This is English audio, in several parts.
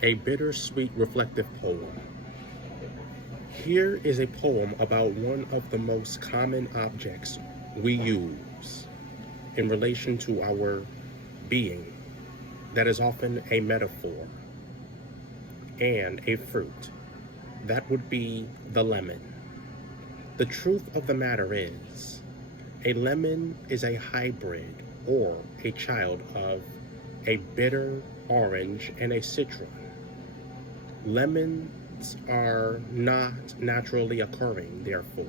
A bittersweet reflective poem. Here is a poem about one of the most common objects we use in relation to our being that is often a metaphor and a fruit. That would be the lemon. The truth of the matter is, a lemon is a hybrid or a child of a bitter orange and a citron. Lemons are not naturally occurring, therefore.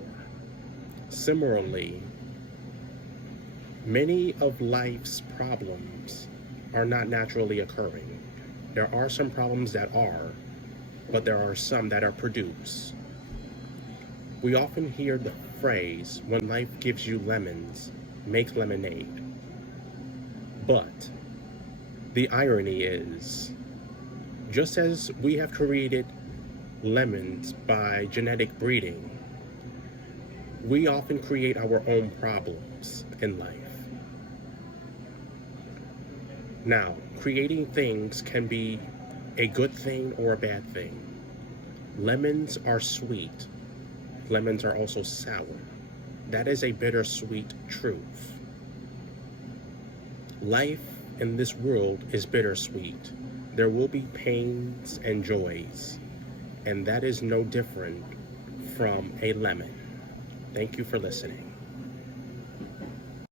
Similarly, many of life's problems are not naturally occurring. There are some problems that are, but there are some that are produced. We often hear the phrase, when life gives you lemons, make lemonade. But the irony is, just as we have created lemons by genetic breeding, we often create our own problems in life. Now, creating things can be a good thing or a bad thing. Lemons are sweet. Lemons are also sour. That is a bittersweet truth. Life in this world is bittersweet. There will be pains and joys, and that is no different from a lemon. Thank you for listening.